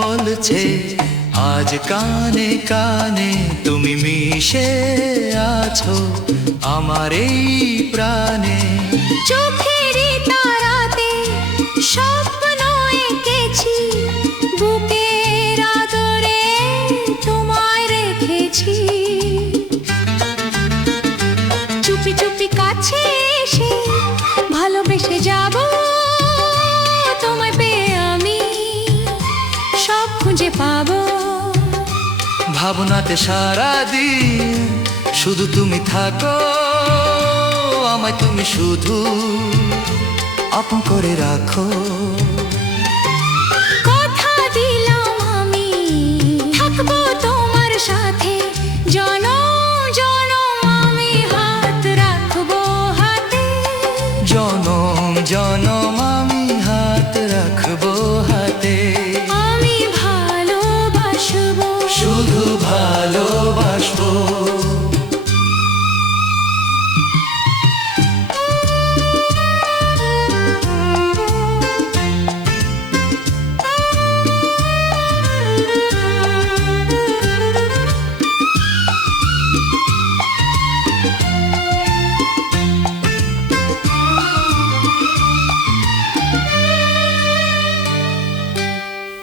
বলছে আজ কানে কানে তুমি মিশে আছো আমার এই প্রাণে। চোখেরই তারাতে স্বপ্ন এঁকেছি, বুকের আদরে তোমায় রেখেছি। চুপি চুপি কাছে এসে ভালোবেসে যাব তোমায় পেয়ে, আমি সব খুঁজে পাবো। ভাবনাতে সারাদিন শুধু তুমি থাকো, আমায় তুমি শুধু আপন করে রাখো। কথা দিলাম আমি থাকবো তোমার সাথে, জনম জনম আমি হাত রাখবো হাতে। জনম জনম আমি হাত রাখবো হাতে। আমি ভালোবাসবো, শুধু ভালোবাসবো।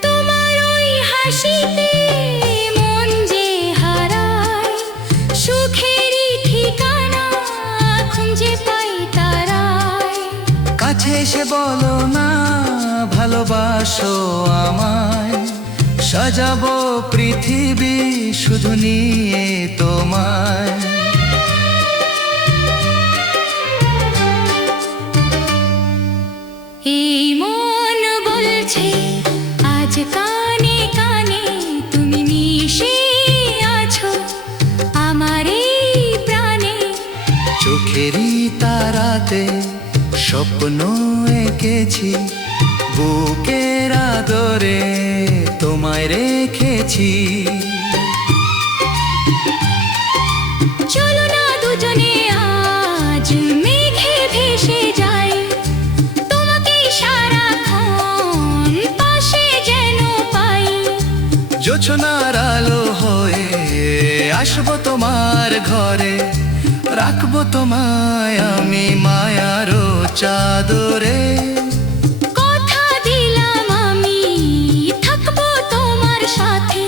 তোমার ওই হাসিতে মন যে হারায়, সুখেরই ঠিকানা খুঁজে পাই তারায়। কাছে এসে বলো না ভালোবাসো আমায়, সাজাবো পৃথিবী শুধু নিয়ে তোমায়। এই মন বলছে আজ কানে কানে তুমি মিশে আছো আমার এই প্রাণে। চোখেরই তারাতে স্বপ্ন এঁকেছি, বুকের আদরে তোমায় রেখেছি। চলো না দুজনে আজ মেঘে ভেসে যাই, তোমাকে সারাক্ষণ পাশে যেন পাই। জোছনার আলো হয়ে আসবো তোমার ঘরে, রাখবো তোমায় আমি মায়ারও চাদরে। কথা দিলাম আমি থাকবো তোমার সাথে,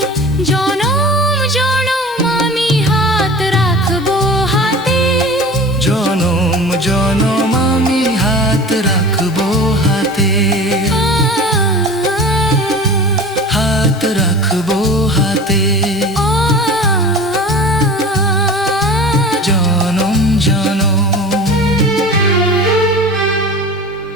জনম জনম আমি হাত রাখবো হাতে। জনম জনম আমি হাত রাখবো হাতে। হাত রাখবো হাতে।